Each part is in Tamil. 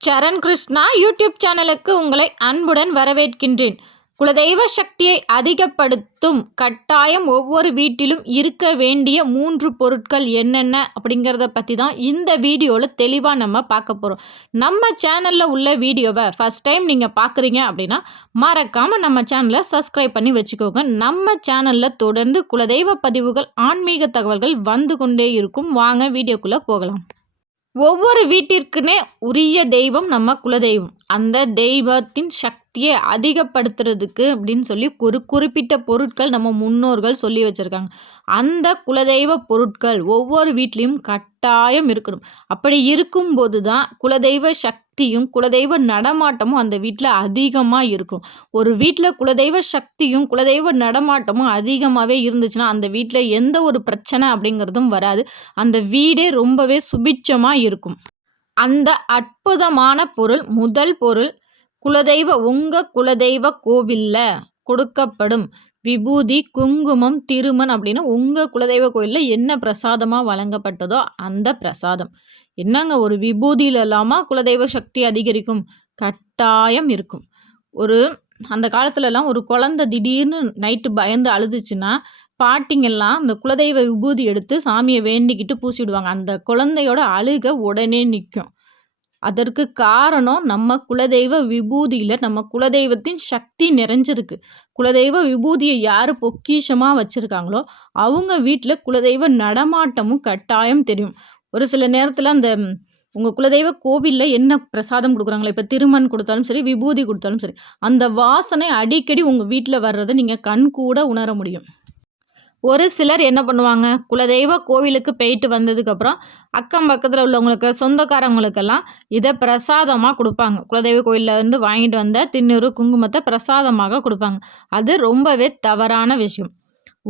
சரண் கிருஷ்ணா யூடியூப் சேனலுக்கு உங்களை அன்புடன் வரவேற்கின்றேன். குலதெய்வ சக்தியை அதிகப்படுத்தும் கட்டாயம் ஒவ்வொரு வீட்டிலும் இருக்க வேண்டிய 3 பொருட்கள் என்னென்ன அப்படிங்கிறத பற்றி தான் இந்த வீடியோவில் தெளிவாக நம்ம பார்க்க போகிறோம். நம்ம சேனலில் உள்ள வீடியோவை ஃபஸ்ட் டைம் நீங்கள் பார்க்குறீங்க அப்படின்னா மறக்காமல் நம்ம சேனலை சப்ஸ்கிரைப் பண்ணி வச்சுக்கோங்க. நம்ம சேனலில் தொடர்ந்து குலதெய்வ பதிவுகள், ஆன்மீக தகவல்கள் வந்து கொண்டே இருக்கும். வாங்க வீடியோக்குள்ளே போகலாம். ஒவ்வொரு வீட்டிற்குனே உரிய தெய்வம் நம்ம குலதெய்வம். அந்த தெய்வத்தின் சக்தியை அதிகப்படுத்துறதுக்கு அப்படின்னு சொல்லி ஒரு குறிப்பிட்ட பொருட்கள் நம்ம முன்னோர்கள் சொல்லி வச்சுருக்காங்க. அந்த குலதெய்வ பொருட்கள் ஒவ்வொரு வீட்லேயும் கட்டாயம் இருக்கணும். அப்படி இருக்கும்போது தான் குலதெய்வ சக்தியும் குலதெய்வ நடமாட்டமும் அந்த வீட்டில் அதிகமாக இருக்கும். ஒரு வீட்டில் குலதெய்வ சக்தியும் குலதெய்வ நடமாட்டமும் அதிகமாகவே இருந்துச்சுன்னா அந்த வீட்டில் எந்த ஒரு பிரச்சனை அப்படிங்கிறதும் வராது. அந்த வீடே ரொம்பவே சுபிட்சமாக இருக்கும். அந்த அற்புதமான பொருள், முதல் பொருள், உங்கள் குலதெய்வ கோவிலில் கொடுக்கப்படும் விபூதி, குங்குமம், திருமண் அப்படின்னு உங்கள் குலதெய்வ கோயிலில் என்ன பிரசாதமாக வழங்கப்பட்டதோ அந்த பிரசாதம். என்னங்க, ஒரு விபூதியில் இல்லாமல் குலதெய்வ சக்தி அதிகரிக்கும்? கட்டாயம் இருக்கும். அந்த காலத்துலலாம் ஒரு குழந்தை திடீர்னு நைட்டு பயந்து அழுதுச்சுன்னா பாட்டிங்கெல்லாம் அந்த குலதெய்வ விபூதி எடுத்து சாமியை வேண்டிக்கிட்டு பூசிவிடுவாங்க. அந்த குழந்தையோட அழுகை உடனே நிற்கும். அதற்கு காரணம் நம்ம குலதெய்வ விபூதியில் நம்ம குலதெய்வத்தின் சக்தி நிறைஞ்சிருக்கு. குலதெய்வ விபூதியை யார் பொக்கிஷமாக வச்சுருக்காங்களோ அவங்க வீட்டில் குலதெய்வ நடமாட்டமும் கட்டாயம் தெரியும். ஒரு சில நேரத்தில் அந்த உங்கள் குலதெய்வ கோவிலில் என்ன பிரசாதம் கொடுக்குறாங்களோ, இப்போ திருமண் கொடுத்தாலும் சரி, விபூதி கொடுத்தாலும் சரி, அந்த வாசனை அடிக்கடி உங்கள் வீட்டில் வர்றதை நீங்கள் கண்கூட உணர முடியும். ஒரு சிலர் என்ன பண்ணுவாங்க, குலதெய்வ கோவிலுக்கு போயிட்டு வந்ததுக்கப்புறம் அக்கம் பக்கத்தில் உள்ளவங்களுக்கு, சொந்தக்காரவங்களுக்கெல்லாம் இதை பிரசாதமாக கொடுப்பாங்க. குலதெய்வ கோயிலில் வாங்கிட்டு வந்த திண்ணூறு, குங்குமத்தை பிரசாதமாக கொடுப்பாங்க. அது ரொம்பவே தவறான விஷயம்.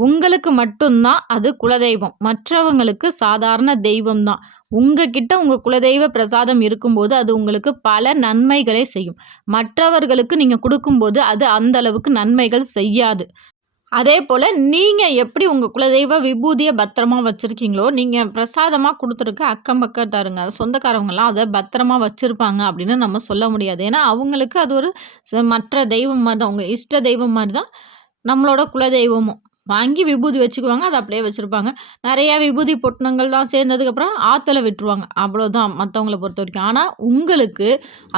உங்களுக்கு மட்டும்தான் அது குலதெய்வம், மற்றவங்களுக்கு சாதாரண தெய்வம் தான். உங்ககிட்ட உங்கள் குலதெய்வ பிரசாதம் இருக்கும்போது அது உங்களுக்கு பல நன்மைகளை செய்யும். மற்றவர்களுக்கு நீங்கள் கொடுக்கும்போது அது அந்த அளவுக்கு நன்மைகள் செய்யாது. அதே போல் நீங்கள் எப்படி உங்கள் குலதெய்வ விபூதியை பத்திரமா வச்சுருக்கீங்களோ, நீங்கள் பிரசாதமாக கொடுத்துருக்க அக்கம் பக்கத்தாருங்க, சொந்தக்காரவங்கலாம் அதை பத்திரமா வச்சுருப்பாங்க அப்படின்னு நம்ம சொல்ல முடியாது. ஏன்னா அவங்களுக்கு அது ஒரு மற்ற தெய்வம் மாதிரி தான், உங்கள் இஷ்ட தெய்வம் மாதிரி தான் நம்மளோட குலதெய்வமும். வாங்கி விபூதி வச்சுக்குவாங்க, அதை அப்படியே வச்சுருப்பாங்க. நிறையா விபூதி பொட்டணங்கள்லாம் சேர்ந்ததுக்கப்புறம் ஆற்றுல விட்டுருவாங்க. அவ்வளோதான் மற்றவங்கள பொறுத்த வரைக்கும். ஆனால் உங்களுக்கு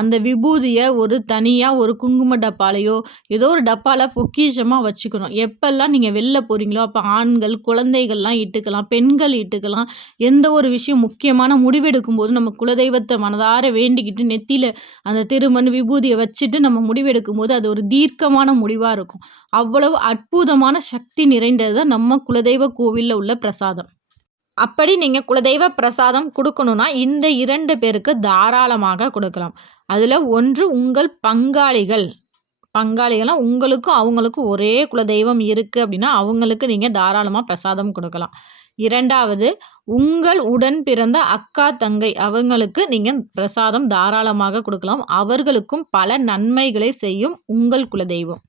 அந்த விபூதியை ஒரு தனியாக ஒரு குங்கும டப்பாலையோ ஏதோ ஒரு டப்பாவில் பொக்கிஷமாக வச்சுக்கணும். எப்பெல்லாம் நீங்கள் வெளில போகிறீங்களோ அப்போ ஆண்கள், குழந்தைகள்லாம் இட்டுக்கலாம், பெண்கள் இட்டுக்கலாம். எந்த ஒரு விஷயம் முக்கியமான முடிவெடுக்கும் போது நம்ம குலதெய்வத்தை மனதார வேண்டிக்கிட்டு நெத்தியில் அந்த திருமண் விபூதியை வச்சுட்டு நம்ம முடிவெடுக்கும் போது அது ஒரு தீர்க்கமான முடிவாக இருக்கும். அவ்வளவு அற்புதமான சக்தி நிறைந்தது தான் நம்ம குலதெய்வ கோவிலில் உள்ள பிரசாதம். அப்படி நீங்கள் குலதெய்வ பிரசாதம் கொடுக்கணும்னா இந்த 2 பேருக்கு தாராளமாக கொடுக்கலாம். அதில் ஒன்று உங்கள் பங்காளிகள்லாம் உங்களுக்கும் அவங்களுக்கும் ஒரே குலதெய்வம் இருக்குது அப்படின்னா அவங்களுக்கு நீங்கள் தாராளமாக பிரசாதம் கொடுக்கலாம். 2வது, உங்கள் உடன் பிறந்த அக்கா, தங்கை அவங்களுக்கு நீங்கள் பிரசாதம் தாராளமாக கொடுக்கலாம். அவர்களுக்கும் பல நன்மைகளை செய்யும் உங்கள் குலதெய்வம்.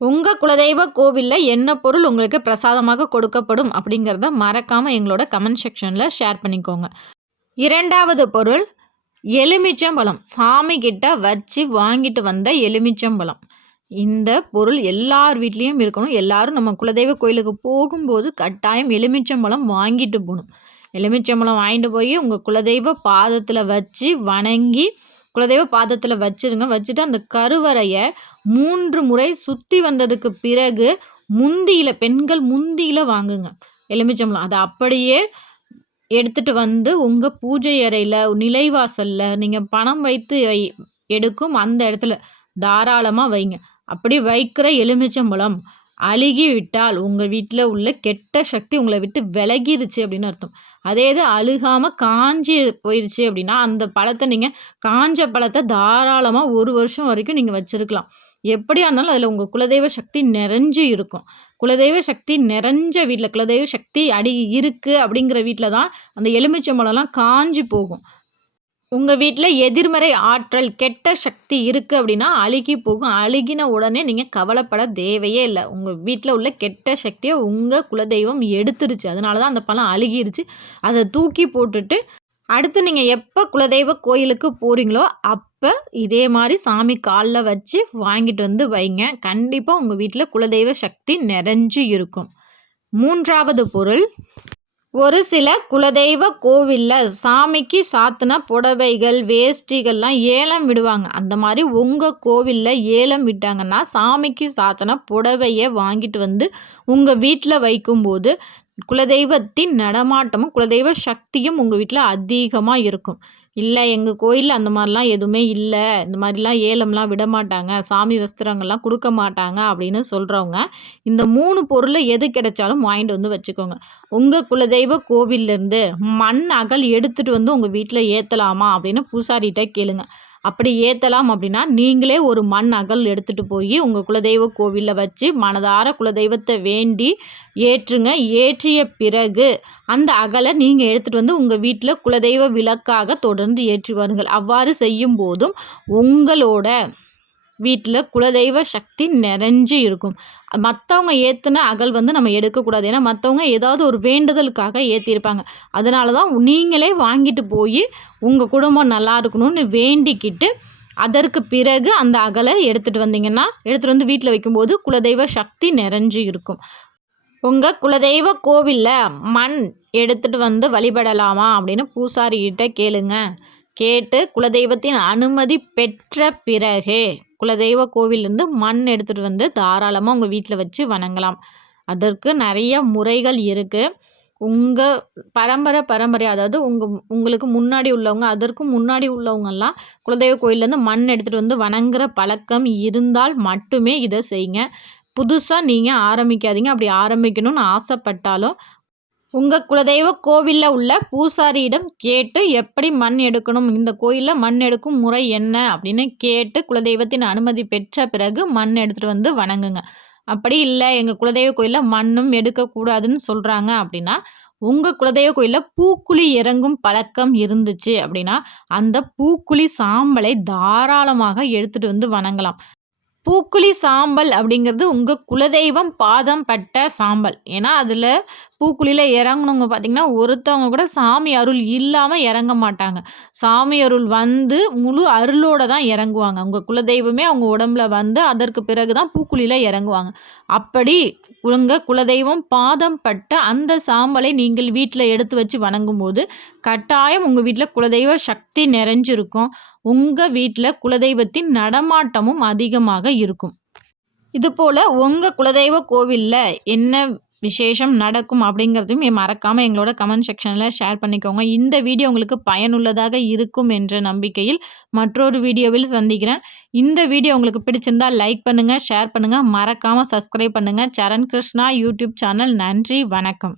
உங்கள் குலதெய்வ கோவிலில் என்ன பொருள் உங்களுக்கு பிரசாதமாக கொடுக்கப்படும் அப்படிங்கிறத மறக்காமல் எங்களோட கமெண்ட் செக்ஷனில் ஷேர் பண்ணிக்கோங்க. 2வது பொருள் எலுமிச்சம்பழம். சாமி கிட்ட வச்சு வாங்கிட்டு வந்த எலுமிச்சம்பழம். இந்த பொருள் எல்லார் வீட்லேயும் இருக்கணும். எல்லாரும் நம்ம குலதெய்வ கோயிலுக்கு போகும்போது கட்டாயம் எலுமிச்சம்பழம் வாங்கிட்டு போகணும். எலுமிச்சம்பழம் வாங்கிட்டு போய் உங்கள் குலதெய்வ பாதத்தில் வச்சு வணங்கி குலதெய்வ பாதத்தில் வச்சுருங்க. வச்சுட்டு அந்த கருவறையை 3 முறை சுற்றி வந்ததுக்கு பிறகு பெண்கள் முந்தியில் வாங்குங்க எலுமிச்சம்பழம். அதை அப்படியே எடுத்துகிட்டு வந்து உங்கள் பூஜை அறையில், நிலைவாசலில் நீங்கள் பணம் வைத்து எடுக்கும் அந்த இடத்துல தாராளமாக வைங்க. அப்படி வைக்கிற எலுமிச்சம்பழம் அழுகி விட்டால் உங்கள் வீட்டில் உள்ள கெட்ட சக்தி உங்களை விட்டு விலகிருச்சு அப்படின்னு அர்த்தம். அதே இது அழுகாமல் காஞ்சி போயிடுச்சு அப்படின்னா அந்த பழத்தை நீங்கள் காஞ்ச பழத்தை தாராளமாக 1 வருஷம் வரைக்கும் நீங்கள் வச்சுருக்கலாம். எப்படியா இருந்தாலும் அதில் உங்கள் குலதெய்வ சக்தி நிறைஞ்சு இருக்கும். குலதெய்வ சக்தி நிறைஞ்ச வீட்டில், குலதெய்வ சக்தி இருக்குது அப்படிங்கிற வீட்டில் தான் அந்த எலுமிச்சம்பழம்லாம் காஞ்சி போகும். உங்கள் வீட்டில் எதிர்மறை ஆற்றல், கெட்ட சக்தி இருக்குது அப்படின்னா அழுகி போகும். அழுகின உடனே நீங்கள் கவலைப்பட தேவையே இல்லை. உங்கள் வீட்டில் உள்ள கெட்ட சக்தியை உங்கள் குலதெய்வம் எடுத்துருச்சு. அதனால தான் அந்த பழம் அழுகிருச்சு. அதை தூக்கி போட்டுட்டு அடுத்து நீங்கள் எப்போ குலதெய்வ கோயிலுக்கு போகிறீங்களோ அப்போ இதே மாதிரி சாமி காலில் வச்சு வாங்கிட்டு வந்து வைங்க. கண்டிப்பாக உங்கள் வீட்டில் குலதெய்வ சக்தி நிறைஞ்சு இருக்கும். 3வது பொருள், ஒரு சில குலதெய்வ கோவிலில் சாமிக்கு சாத்தின புடவைகள் வேஷ்டிகள்லாம் ஏலம் விடுவாங்க. அந்த மாதிரி உங்கள் கோவிலில் ஏலம் விட்டாங்கன்னா சாமிக்கு சாத்தின புடவையை வாங்கிட்டு வந்து உங்கள் வீட்டில் வைக்கும்போது குலதெய்வத்தின் நடமாட்டமும் குலதெய்வ சக்தியும் உங்கள் வீட்டில் அதிகமாக இருக்கும். இல்லை எங்கள் கோயிலில் அந்த மாதிரிலாம் எதுவுமே இல்லை, இந்த மாதிரிலாம் ஏலம்லாம் விட மாட்டாங்க, சாமி வஸ்திரங்கள்லாம் கொடுக்க மாட்டாங்க அப்படின்னு சொல்கிறவங்க இந்த 3 பொருளில் எது கிடைச்சாலும் வாங்கிட்டு வந்து வச்சுக்கோங்க. உங்கள் குலதெய்வ கோவில்லேருந்து மண் அகல் எடுத்துகிட்டு வந்து உங்கள் வீட்டில் ஏற்றலாமா அப்படின்னு பூசாரிகிட்ட கேளுங்க. அப்படி ஏற்றலாம் அப்படின்னா நீங்களே ஒரு மண் அகல் எடுத்துகிட்டு போய் உங்கள் குலதெய்வ கோவிலில் வச்சு மனதார குலதெய்வத்தை வேண்டி ஏற்றுங்க. ஏற்றிய பிறகு அந்த அகலை நீங்கள் எடுத்துகிட்டு வந்து உங்கள் வீட்டில் குலதெய்வ விளக்காக தொடர்ந்து ஏற்றி வாருங்கள். அவ்வாறு செய்யும் போதும் உங்களோட வீட்டில் குலதெய்வ சக்தி நிறைஞ்சு இருக்கும். மற்றவங்க ஏற்றின அகல் வந்து நம்ம எடுக்கக்கூடாது. ஏன்னா மற்றவங்க ஏதாவது ஒரு வேண்டுதலுக்காக ஏற்றிருப்பாங்க. அதனால தான் நீங்களே வாங்கிட்டு போய் உங்கள் குடும்பம் நல்லா இருக்கணும்னு வேண்டிக்கிட்டு அதற்கு பிறகு அந்த அகலை எடுத்துகிட்டு வந்தீங்கன்னா எடுத்துகிட்டு வந்து வீட்டில் வைக்கும்போது குலதெய்வ சக்தி நிறைஞ்சு இருக்கும். உங்கள் குலதெய்வ கோவிலில் மண் எடுத்துகிட்டு வந்து வழிபடலாமா அப்படின்னு பூசாரிகிட்ட கேளுங்க. கேட்டு குலதெய்வத்தின் அனுமதி பெற்ற பிறகே குலதெய்வ கோவிலேருந்து மண் எடுத்துகிட்டு வந்து தாராளமாக உங்கள் வீட்டில் வச்சு வணங்கலாம். அதற்கு நிறைய முறைகள் இருக்குது. உங்கள் பரம்பரை அதாவது உங்களுக்கு முன்னாடி உள்ளவங்க அதற்கும் முன்னாடி உள்ளவங்கெல்லாம் குலதெய்வ கோயிலேருந்து மண் எடுத்துகிட்டு வந்து வணங்குற பழக்கம் இருந்தால் மட்டுமே இதை செய்யுங்க. புதுசாக நீங்கள் ஆரம்பிக்காதீங்க. அப்படி ஆரம்பிக்கணும்னு ஆசைப்பட்டாலும் உங்கள் குலதெய்வ கோவிலில் உள்ள பூசாரியிடம் கேட்டு எப்படி மண் எடுக்கணும், இந்த கோயிலில் மண் எடுக்கும் முறை என்ன அப்படின்னு கேட்டு குலதெய்வத்தின் அனுமதி பெற்ற பிறகு மண் எடுத்துகிட்டு வந்து வணங்குங்க. அப்படி இல்லை எங்கள் குலதெய்வ கோயிலில் மண்ணும் எடுக்கக்கூடாதுன்னு சொல்கிறாங்க அப்படின்னா உங்கள் குலதெய்வ கோயிலில் பூக்குழி இறங்கும் பழக்கம் இருந்துச்சு அப்படின்னா அந்த பூக்குழி சாம்பலை தாராளமாக எடுத்துகிட்டு வந்து வணங்கலாம். பூக்குழி சாம்பல் அப்படிங்கிறது உங்கள் குலதெய்வம் பாதம் பட்ட சாம்பல். ஏன்னா அதில் பூக்குழியில் இறங்குனவங்க பார்த்திங்கன்னா ஒருத்தவங்க கூட சாமி அருள் இல்லாமல் இறங்க மாட்டாங்க. சாமி அருள் வந்து முழு அருளோடு தான் இறங்குவாங்க. உங்கள் குலதெய்வமே அவங்க உடம்புல வந்து அதற்கு பிறகு தான் பூக்குழியில் இறங்குவாங்க. அப்படி உங்கள் குலதெய்வம் பாதம் பட்ட அந்த சாம்பலை நீங்கள் வீட்டில் எடுத்து வச்சு வணங்கும்போது கட்டாயம் உங்கள் வீட்டில் குலதெய்வ சக்தி நிறைஞ்சிருக்கும். உங்கள் வீட்டில் குலதெய்வத்தின் நடமாட்டமும் அதிகமாக இருக்கும். இதுபோல் உங்கள் குலதெய்வ கோவிலில் என்ன விசேஷம் நடக்கும் அப்படிங்கிறதையும் மறக்காமல் எங்களோட கமெண்ட் செக்ஷனில் ஷேர் பண்ணிக்கோங்க. இந்த வீடியோ உங்களுக்கு பயனுள்ளதாக இருக்கும் என்ற நம்பிக்கையில் மற்றொரு வீடியோவில் சந்திக்கிறேன். இந்த வீடியோ உங்களுக்கு பிடிச்சிருந்தால் லைக் பண்ணுங்கள், ஷேர் பண்ணுங்கள், மறக்காமல் சப்ஸ்கிரைப் பண்ணுங்கள். சரண் கிருஷ்ணா யூடியூப் சேனல். நன்றி, வணக்கம்.